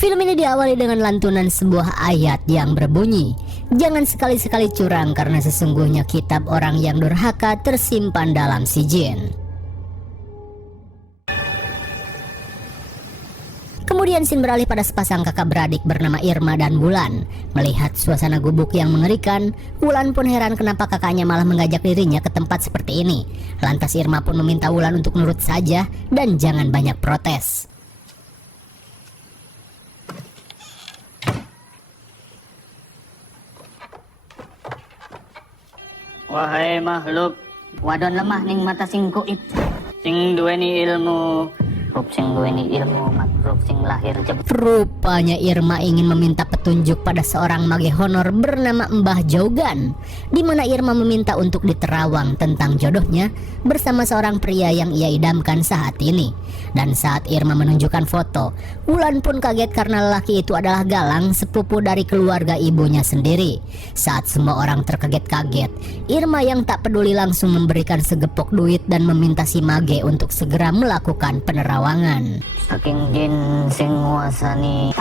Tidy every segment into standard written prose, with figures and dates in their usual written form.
Film ini diawali dengan lantunan sebuah ayat yang berbunyi, "Jangan sekali-sekali curang karena sesungguhnya kitab orang yang durhaka tersimpan dalam sijin." Kemudian scene beralih pada sepasang kakak beradik bernama Irma dan Wulan. Melihat suasana gubuk yang mengerikan, Wulan pun heran kenapa kakaknya malah mengajak dirinya ke tempat seperti ini. Lantas Irma pun meminta Wulan untuk nurut saja dan jangan banyak protes. Wahai makhluk, wadon lemah ning mata sing goib, sing duweni ilmu, rup sing duweni ilmu, makhluk sing lahir jebet. Rupanya Irma ingin meminta petunjuk pada seorang mage honor bernama Mbah Jogan, di mana Irma meminta untuk diterawang tentang jodohnya bersama seorang pria yang ia idamkan saat ini. Dan saat Irma menunjukkan foto, Wulan pun kaget karena lelaki itu adalah Galang, sepupu dari keluarga ibunya sendiri. Saat semua orang terkaget-kaget, Irma yang tak peduli langsung memberikan segepok duit dan meminta si mage untuk segera melakukan penerawangan. Saking jin sing nguasani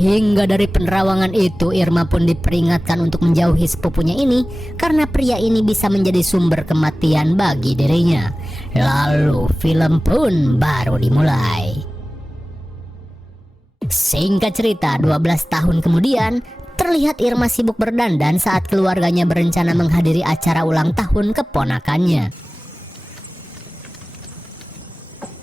Hingga dari penerawangan itu, Irma pun diperingatkan untuk menjauhi sepupunya ini karena pria ini bisa menjadi sumber kematian bagi dirinya. Lalu film pun baru dimulai. Singkat cerita, 12 tahun kemudian, terlihat Irma sibuk berdandan saat keluarganya berencana menghadiri acara ulang tahun keponakannya.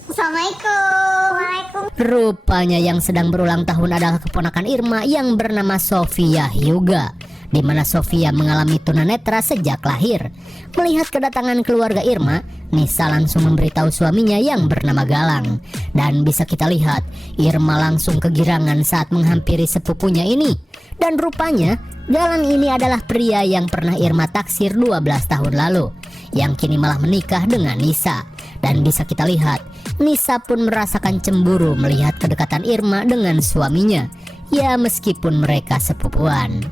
Assalamualaikum. Waalaikumsalam. Rupanya yang sedang berulang tahun adalah keponakan Irma yang bernama Sofia Hyuga, di mana Sofia mengalami tunanetra sejak lahir. Melihat kedatangan keluarga Irma, Nisa langsung memberitahu suaminya yang bernama Galang. Dan bisa kita lihat, Irma langsung kegirangan saat menghampiri sepupunya ini. Dan rupanya, Galang ini adalah pria yang pernah Irma taksir 12 tahun lalu, yang kini malah menikah dengan Nisa. Dan bisa kita lihat, Nisa pun merasakan cemburu melihat kedekatan Irma dengan suaminya, ya meskipun mereka sepupuan.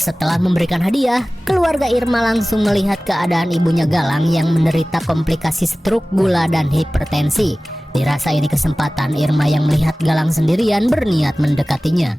Setelah memberikan hadiah, keluarga Irma langsung melihat keadaan ibunya Galang yang menderita komplikasi stroke, gula, dan hipertensi. Dirasa ini kesempatan, Irma yang melihat Galang sendirian berniat mendekatinya.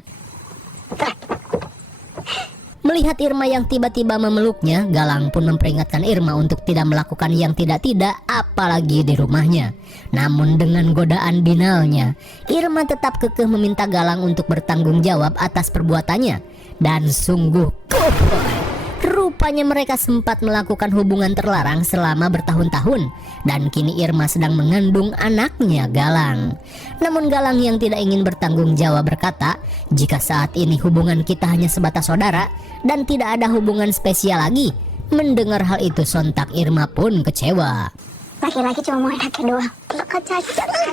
Melihat Irma yang tiba-tiba memeluknya, Galang pun memperingatkan Irma untuk tidak melakukan yang tidak-tidak, apalagi di rumahnya. Namun dengan godaan binalnya, Irma tetap kekeh meminta Galang untuk bertanggung jawab atas perbuatannya. Dan sungguh koboi, rupanya mereka sempat melakukan hubungan terlarang selama bertahun-tahun. Dan kini Irma sedang mengandung anaknya Galang. Namun Galang yang tidak ingin bertanggung jawab berkata, jika saat ini hubungan kita hanya sebatas saudara dan tidak ada hubungan spesial lagi. Mendengar hal itu sontak Irma pun kecewa. Laki-laki cuma mau anaknya doang.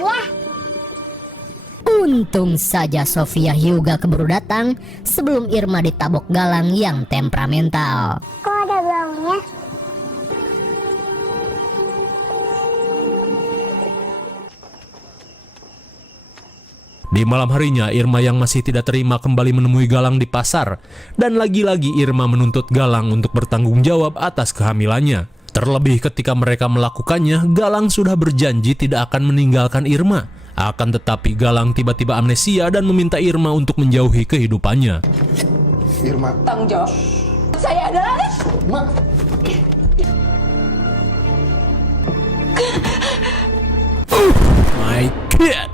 Ya. Untung saja Sofia Hyuga keburu datang sebelum Irma ditabok Galang yang temperamental. Kok ada baunya? Di malam harinya, Irma yang masih tidak terima kembali menemui Galang di pasar. Dan lagi-lagi Irma menuntut Galang untuk bertanggung jawab atas kehamilannya. Terlebih ketika mereka melakukannya, Galang sudah berjanji tidak akan meninggalkan Irma. Akan tetapi Galang tiba-tiba amnesia dan meminta Irma untuk menjauhi kehidupannya. Irma, tanggung jawab. Saya adalah Ma. My God.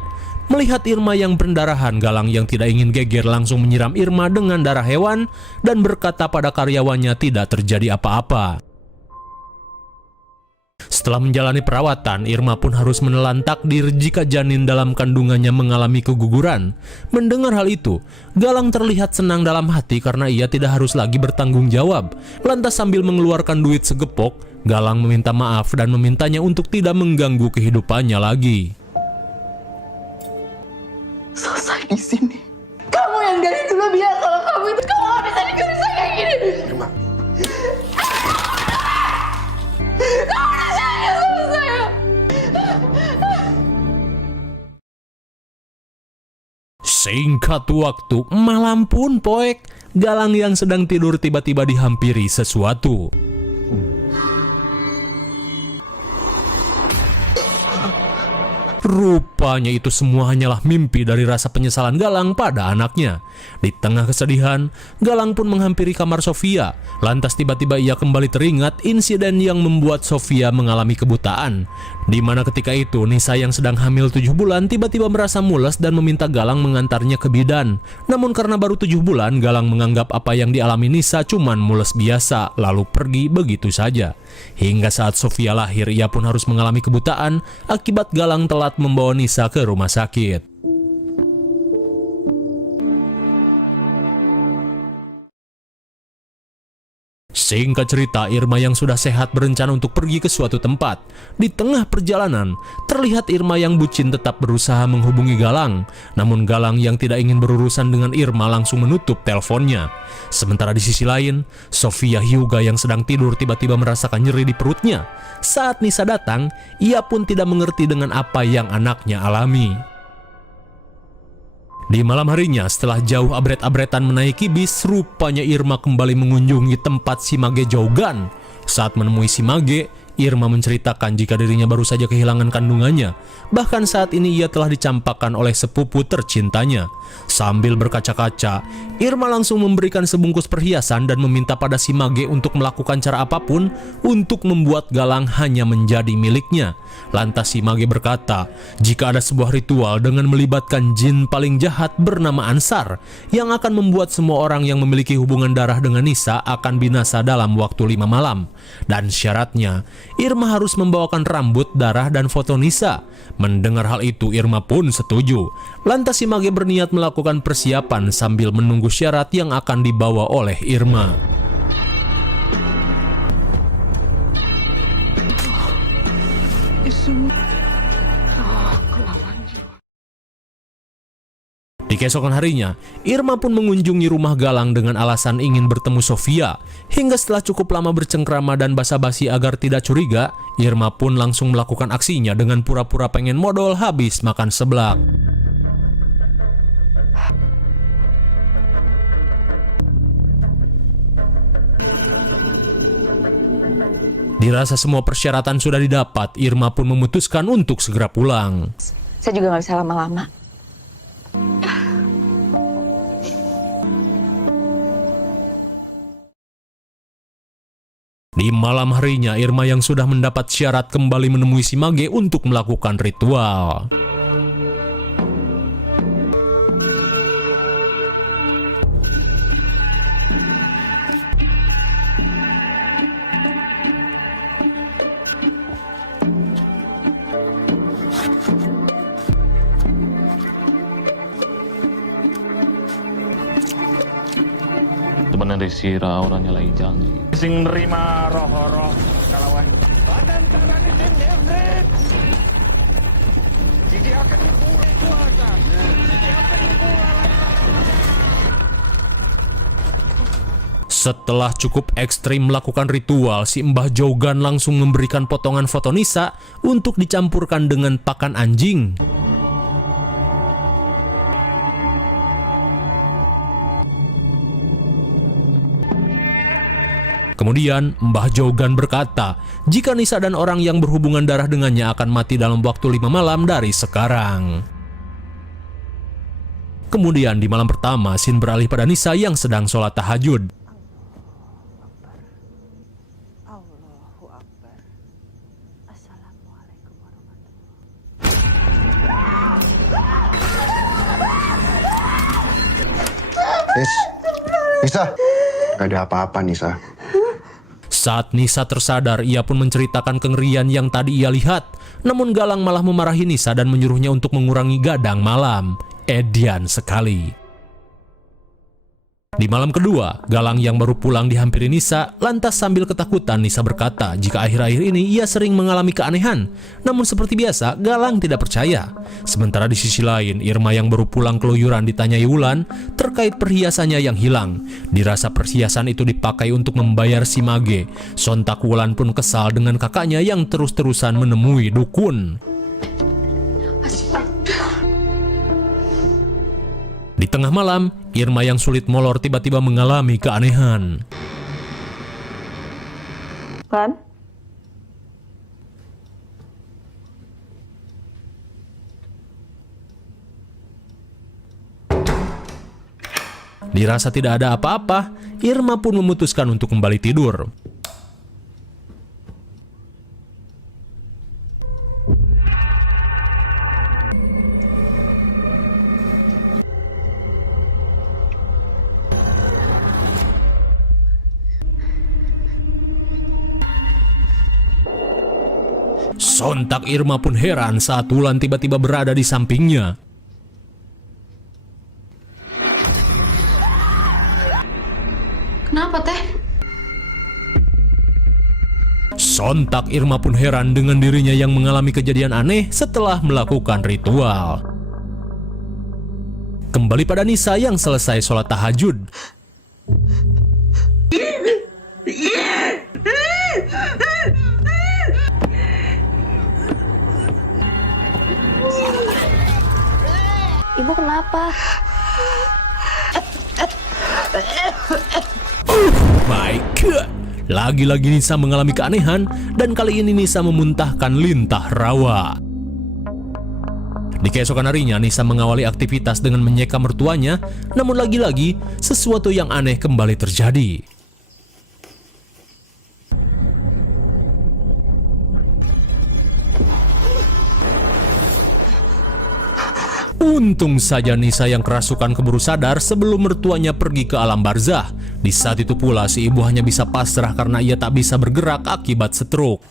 Melihat Irma yang pendarahan, Galang yang tidak ingin geger langsung menyiram Irma dengan darah hewan dan berkata pada karyawannya tidak terjadi apa-apa. Setelah menjalani perawatan, Irma pun harus menelan takdir jika janin dalam kandungannya mengalami keguguran. Mendengar hal itu, Galang terlihat senang dalam hati karena ia tidak harus lagi bertanggung jawab. Lantas sambil mengeluarkan duit segepok, Galang meminta maaf dan memintanya untuk tidak mengganggu kehidupannya lagi. Selesai di sini. kamu yang dari dulu bilang kalau kamu itu kamu gak bisa digurus kayak gini. Irma. Kamu udah sayang sama saya. Singkat waktu, malam pun poek, Galang yang sedang tidur tiba-tiba dihampiri sesuatu. Rupanya itu semua hanyalah mimpi dari rasa penyesalan Galang pada anaknya. Di tengah kesedihan, Galang pun menghampiri kamar Sofia. Lantas tiba-tiba ia kembali teringat insiden yang membuat Sofia mengalami kebutaan. Di mana ketika itu Nisa yang sedang hamil 7 bulan tiba-tiba merasa mules dan meminta Galang mengantarnya ke bidan. Namun karena baru 7 bulan, Galang menganggap apa yang dialami Nisa cuman mules biasa, lalu pergi begitu saja. Hingga saat Sofia lahir, ia pun harus mengalami kebutaan akibat Galang telat membawa Nisa ke rumah sakit. Singkat cerita, Irma yang sudah sehat berencana untuk pergi ke suatu tempat. Di tengah perjalanan, terlihat Irma yang bucin tetap berusaha menghubungi Galang. Namun Galang yang tidak ingin berurusan dengan Irma langsung menutup teleponnya. Sementara di sisi lain, Sofia Hyuga yang sedang tidur tiba-tiba merasakan nyeri di perutnya. Saat Nisa datang, ia pun tidak mengerti dengan apa yang anaknya alami. Di malam harinya, setelah jauh abret-abretan menaiki bis, rupanya Irma kembali mengunjungi tempat si Mage Jougan. Saat menemui si Mage, Irma menceritakan jika dirinya baru saja kehilangan kandungannya. Bahkan saat ini ia telah dicampakkan oleh sepupu tercintanya. Sambil berkaca-kaca, Irma langsung memberikan sebungkus perhiasan dan meminta pada si Mage untuk melakukan cara apapun untuk membuat Galang hanya menjadi miliknya. Lantas si Mage berkata, jika ada sebuah ritual dengan melibatkan jin paling jahat bernama Ansar yang akan membuat semua orang yang memiliki hubungan darah dengan Nisa akan binasa dalam waktu 5 malam. Dan syaratnya, Irma harus membawakan rambut, darah, dan foto Nisa. Mendengar hal itu, Irma pun setuju. Lantas si Mage berniat melakukan persiapan sambil menunggu syarat yang akan dibawa oleh Irma. Di keesokan harinya, Irma pun mengunjungi rumah Galang dengan alasan ingin bertemu Sofia. Hingga setelah cukup lama bercengkrama dan basa-basi agar tidak curiga, Irma pun langsung melakukan aksinya dengan pura-pura pengen modal habis makan seblak. Dirasa semua persyaratan sudah didapat, Irma pun memutuskan untuk segera pulang. Saya juga nggak bisa lama-lama. Di malam harinya, Irma yang sudah mendapat syarat kembali menemui si Mage untuk melakukan ritual. Temenan Desira orangnya lagi janji. Sing nerima roh-roh kalawan badan tangan dendek. Jadi akan kuasa. Jadi akan Setelah cukup ekstrim melakukan ritual, si Mbah Jougan langsung memberikan potongan foto Nisa untuk dicampurkan dengan pakan anjing. Kemudian Mbah Jougan berkata, jika Nisa dan orang yang berhubungan darah dengannya akan mati dalam waktu 5 malam dari sekarang. Kemudian di malam pertama, Sin beralih pada Nisa yang sedang sholat tahajud. Nisa, gak ada apa-apa Nisa. Saat Nisa tersadar, ia pun menceritakan kengerian yang tadi ia lihat. Namun Galang malah memarahi Nisa dan menyuruhnya untuk mengurangi gadang malam. Edian sekali. Di malam kedua, Galang yang baru pulang dihampiri Nisa. Lantas sambil ketakutan, Nisa berkata jika akhir-akhir ini ia sering mengalami keanehan. Namun seperti biasa, Galang tidak percaya. Sementara di sisi lain, Irma yang baru pulang keluyuran ditanyai Wulan terkait perhiasannya yang hilang. Dirasa perhiasan itu dipakai untuk membayar si Mage. Sontak Wulan pun kesal dengan kakaknya yang terus-terusan menemui dukun. Di tengah malam, Irma yang sulit molor tiba-tiba mengalami keanehan. Kan? Dirasa tidak ada apa-apa, Irma pun memutuskan untuk kembali tidur. Sontak Irma pun heran saat Wulan tiba-tiba berada di sampingnya. Kenapa teh? Sontak Irma pun heran dengan dirinya yang mengalami kejadian aneh setelah melakukan ritual. Kembali pada Nisa yang selesai sholat tahajud. Ibu kenapa? My God, lagi-lagi Nisa mengalami keanehan dan kali ini Nisa memuntahkan lintah rawa. Di keesokan harinya Nisa mengawali aktivitas dengan menyeka mertuanya, namun lagi-lagi sesuatu yang aneh kembali terjadi. Untung saja Nisa yang kerasukan keburu sadar sebelum mertuanya pergi ke alam barzah. Di saat itu pula si ibu hanya bisa pasrah karena ia tak bisa bergerak akibat stroke.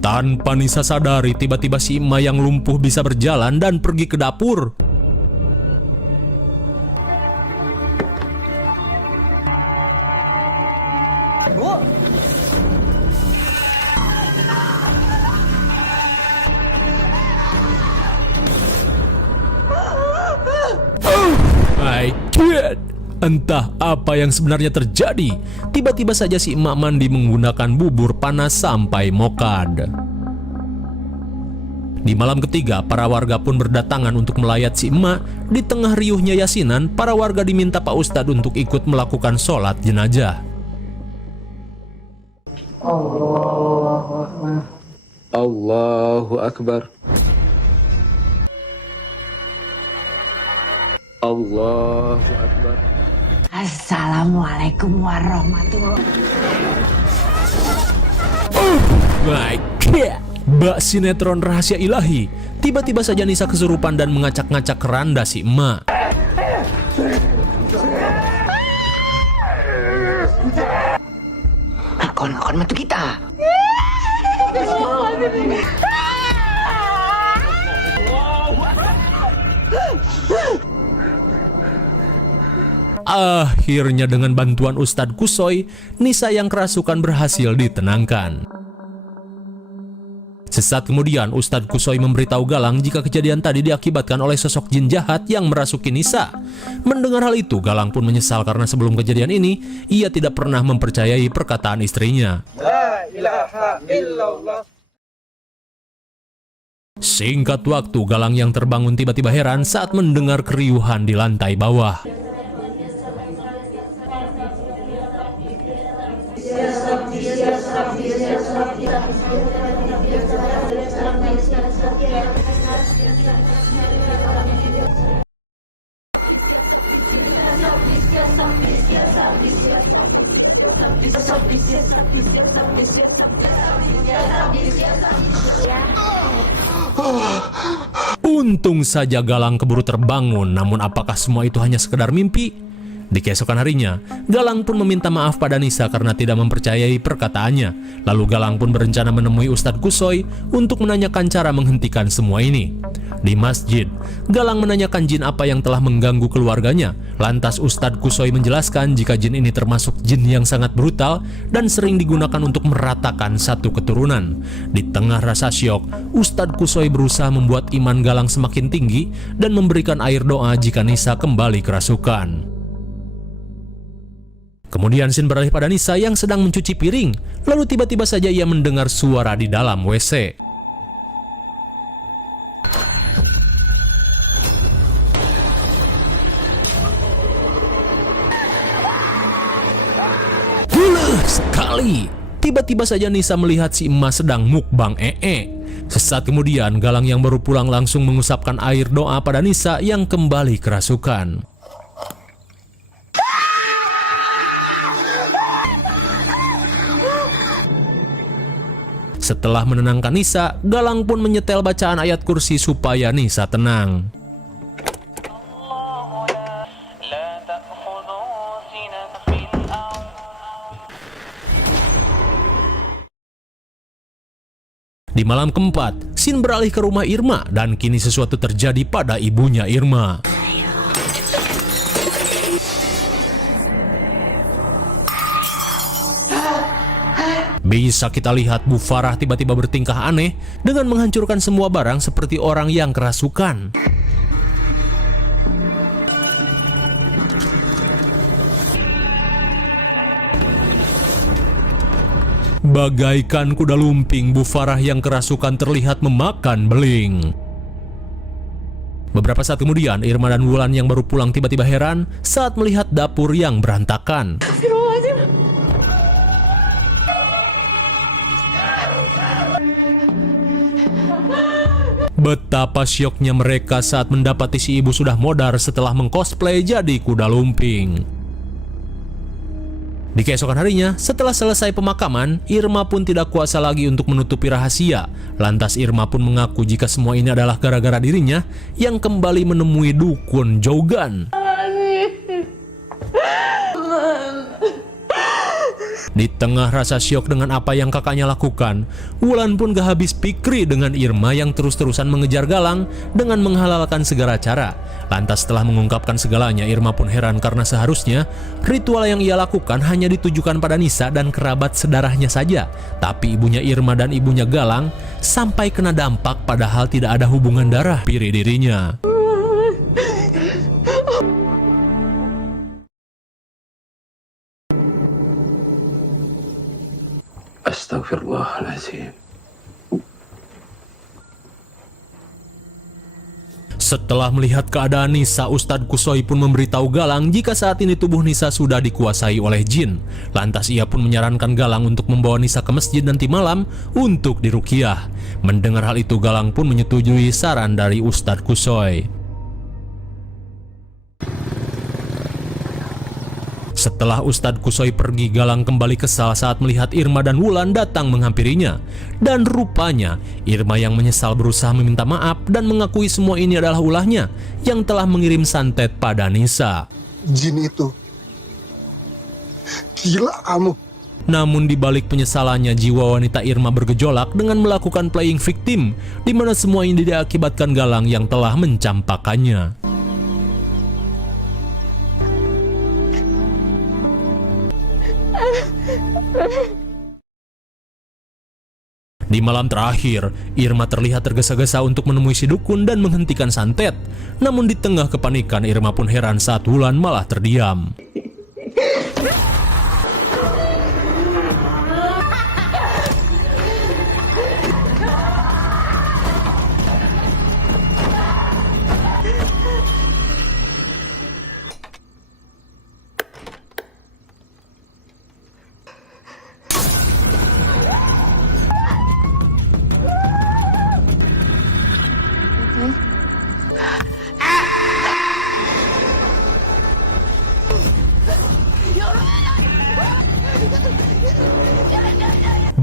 Tanpa Nisa sadari, tiba-tiba si Ima yang lumpuh bisa berjalan dan pergi ke dapur. My God, entah apa yang sebenarnya terjadi. Tiba-tiba saja si emak mandi menggunakan bubur panas sampai mokad. Di malam ketiga, para warga pun berdatangan untuk melayat si emak. Di tengah riuhnya yasinan, para warga diminta Pak Ustadz untuk ikut melakukan sholat jenazah. Allahu Akbar. Allahu Akbar. Assalamualaikum warahmatullahi My God, bak sinetron rahasia ilahi. Tiba-tiba saja Nisa kesurupan dan mengacak-ngacak keranda si emak. akun metu kita. Akhirnya dengan bantuan Ustadz Kusoy, Nisa yang kerasukan berhasil ditenangkan. Sesaat kemudian Ustadz Kusoy memberitahu Galang jika kejadian tadi diakibatkan oleh sosok jin jahat yang merasuki Nisa. Mendengar hal itu, Galang pun menyesal karena sebelum kejadian ini, ia tidak pernah mempercayai perkataan istrinya. La ilaha illallah. Singkat waktu, Galang yang terbangun tiba-tiba heran saat mendengar keriuhan di lantai bawah. Untung saja Galang keburu terbangun, namun apakah semua itu hanya sekedar mimpi? Di keesokan harinya, Galang pun meminta maaf pada Nisa karena tidak mempercayai perkataannya. Lalu Galang pun berencana menemui Ustadz Kusoy untuk menanyakan cara menghentikan semua ini. Di masjid, Galang menanyakan jin apa yang telah mengganggu keluarganya. Lantas Ustadz Kusoy menjelaskan jika jin ini termasuk jin yang sangat brutal dan sering digunakan untuk meratakan satu keturunan. Di tengah rasa syok, Ustadz Kusoy berusaha membuat iman Galang semakin tinggi dan memberikan air doa jika Nisa kembali kerasukan. Kemudian scene beralih pada Nisa yang sedang mencuci piring. Lalu tiba-tiba saja ia mendengar suara di dalam WC. Sekali. Tiba-tiba saja Nisa melihat si emas sedang mukbang ee. Sesaat kemudian Galang yang baru pulang langsung mengusapkan air doa pada Nisa yang kembali kerasukan. Setelah menenangkan Nisa, Galang pun menyetel bacaan ayat kursi supaya Nisa tenang. Di malam keempat, scene beralih ke rumah Irma dan kini sesuatu terjadi pada ibunya Irma. Bisa kita lihat Bu Farah tiba-tiba bertingkah aneh dengan menghancurkan semua barang seperti orang yang kerasukan. Bagaikan kuda lumping, Bu Farah yang kerasukan terlihat memakan beling. Beberapa saat kemudian, Irma dan Wulan yang baru pulang tiba-tiba heran saat melihat dapur yang berantakan. Betapa syoknya mereka saat mendapati si ibu sudah modar setelah mengcosplay jadi kuda lumping. Di keesokan harinya, setelah selesai pemakaman, Irma pun tidak kuasa lagi untuk menutupi rahasia. Lantas Irma pun mengaku jika semua ini adalah gara-gara dirinya yang kembali menemui dukun Jogan. Di tengah rasa syok dengan apa yang kakaknya lakukan, Wulan pun gak habis pikir dengan Irma yang terus-terusan mengejar Galang dengan menghalalkan segala cara. Lantas setelah mengungkapkan segalanya, Irma pun heran karena seharusnya ritual yang ia lakukan hanya ditujukan pada Nisa dan kerabat sedarahnya saja. Tapi ibunya Irma dan ibunya Galang sampai kena dampak padahal tidak ada hubungan darah piri dirinya. Astagfirullahaladzim. Setelah melihat keadaan Nisa, Ustadz Kusoy pun memberitahu Galang jika saat ini tubuh Nisa sudah dikuasai oleh jin. Lantas ia pun menyarankan Galang untuk membawa Nisa ke masjid nanti malam untuk diruqyah. Mendengar hal itu, Galang pun menyetujui saran dari Ustadz Kusoy. Setelah Ustadz Kusoy pergi, Galang kembali kesal saat melihat Irma dan Wulan datang menghampirinya. Dan rupanya, Irma yang menyesal berusaha meminta maaf dan mengakui semua ini adalah ulahnya yang telah mengirim santet pada Nisa. Jin itu. Gila kamu. Namun di balik penyesalannya, jiwa wanita Irma bergejolak dengan melakukan playing victim, di mana semua ini diakibatkan Galang yang telah mencampakannya. Di malam terakhir, Irma terlihat tergesa-gesa untuk menemui si dukun dan menghentikan santet. Namun di tengah kepanikan, Irma pun heran saat Wulan malah terdiam.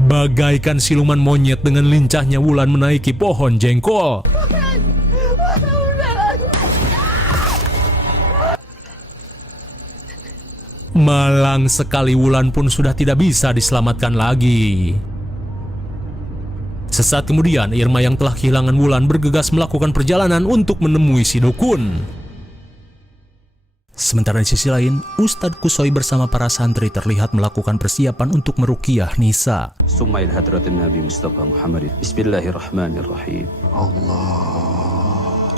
Bagaikan siluman monyet dengan lincahnya Wulan menaiki pohon jengkol. Malang sekali Wulan pun sudah tidak bisa diselamatkan lagi. Sesaat kemudian Irma yang telah kehilangan Wulan bergegas melakukan perjalanan untuk menemui si dukun. Sementara di sisi lain, Ustadz Kusoi bersama para santri terlihat melakukan persiapan untuk meruqyah Nisa. Sumail hadratin Nabi Mustafa Muhammad. Bismillahirrahmanirrahim. Allah.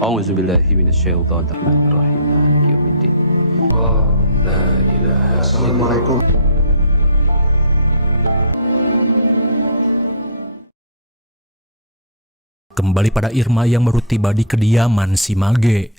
A'udzu billahi minasyaitonir rahmanir rahim. Maliki yaumiddin. La ilaha. Assalamualaikum. Kembali pada Irma yang baru tiba di kediaman si Mage.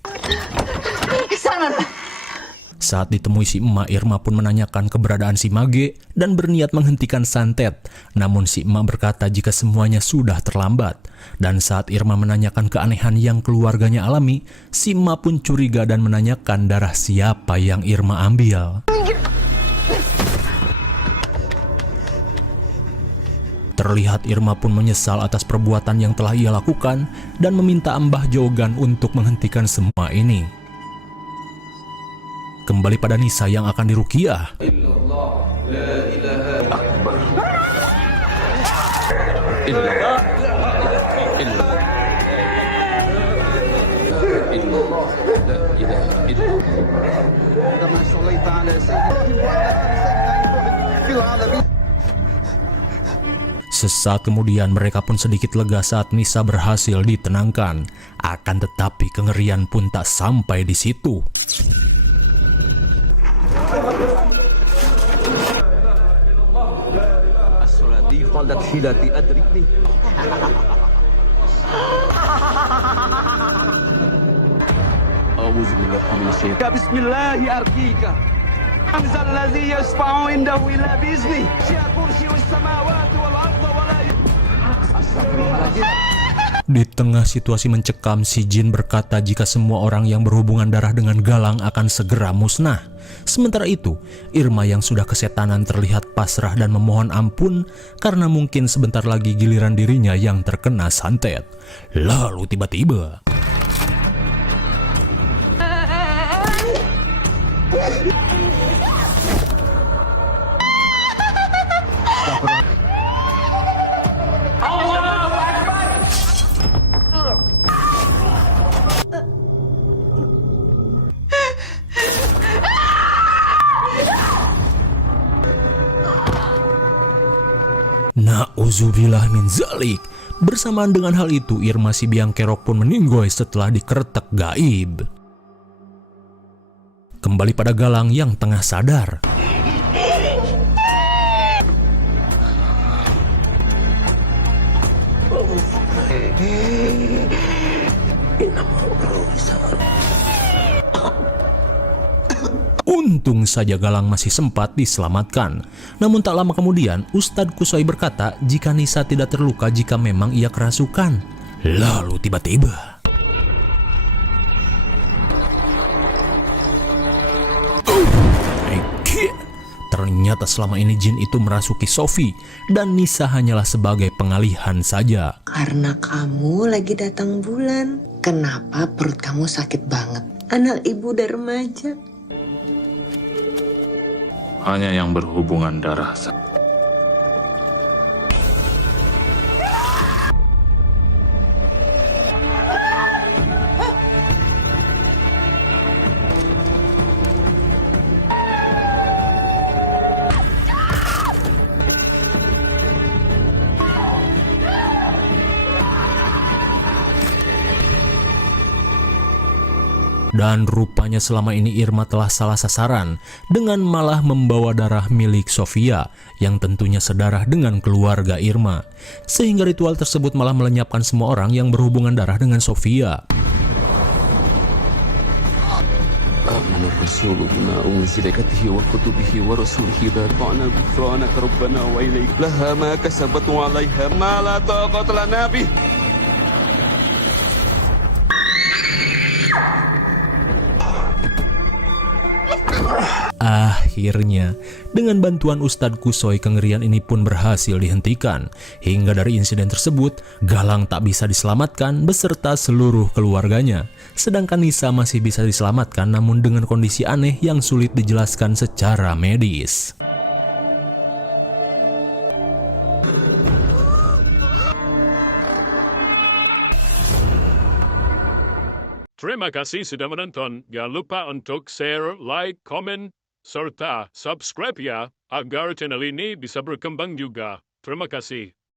Saat ditemui si emak, Irma pun menanyakan keberadaan si Mage dan berniat menghentikan santet. Namun si emak berkata jika semuanya sudah terlambat. Dan saat Irma menanyakan keanehan yang keluarganya alami, si emak pun curiga dan menanyakan darah siapa yang Irma ambil. Terlihat Irma pun menyesal atas perbuatan yang telah ia lakukan dan meminta Mbah Jogan untuk menghentikan semua ini. Kembali pada Nisa yang akan diruqyah. Sesaat kemudian mereka pun sedikit lega saat Nisa berhasil ditenangkan. Akan tetapi kengerian pun tak sampai di situ. As-salati qalat hilati adrikni. A'udzu billahi minasyaitonir rajim. Bismillahi arqika. Anzal ladzi yasfa'u indahu illa bi'izni. Sya kursiyyus samawati wal arda wa la Astagfirullahaladzim. Di tengah situasi mencekam, si jin berkata jika semua orang yang berhubungan darah dengan Galang akan segera musnah. Sementara itu, Irma yang sudah kesetanan terlihat pasrah dan memohon ampun karena mungkin sebentar lagi giliran dirinya yang terkena santet. Lalu tiba-tiba Na'udzubillah min zalik. Bersamaan dengan hal itu, Irma si biang kerok pun meninggoy setelah dikeretek gaib. Kembali pada Galang yang tengah sadar. Untung saja Galang masih sempat diselamatkan. Namun tak lama kemudian, Ustadz Kusoi berkata jika Nisa tidak terluka jika memang ia kerasukan. Lalu tiba-tiba ternyata selama ini jin itu merasuki Sofi dan Nisa hanyalah sebagai pengalihan saja. Karena kamu lagi datang bulan, kenapa perut kamu sakit banget? Anak ibu dan remaja. Hanya yang berhubungan darah. Dan rupanya selama ini Irma telah salah sasaran dengan malah membawa darah milik Sofia yang tentunya sedarah dengan keluarga Irma. Sehingga ritual tersebut malah melenyapkan semua orang yang berhubungan darah dengan Sofia. آمن الرسول بما أنزل إليه وكتبه ورسله لا طعن غفرانك ربنا وإليك لها ما كسبت وعليها ما لا طاقة لنا به. akhirnya, dengan bantuan Ustadz Kusoy, kengerian ini pun berhasil dihentikan. Hingga dari insiden tersebut, Galang tak bisa diselamatkan beserta seluruh keluarganya. Sedangkan Nisa masih bisa diselamatkan namun dengan kondisi aneh yang sulit dijelaskan secara medis. Terima kasih sudah menonton. Jangan lupa untuk share, like, komen, serta subscribe ya, agar channel ini bisa berkembang juga. Terima kasih.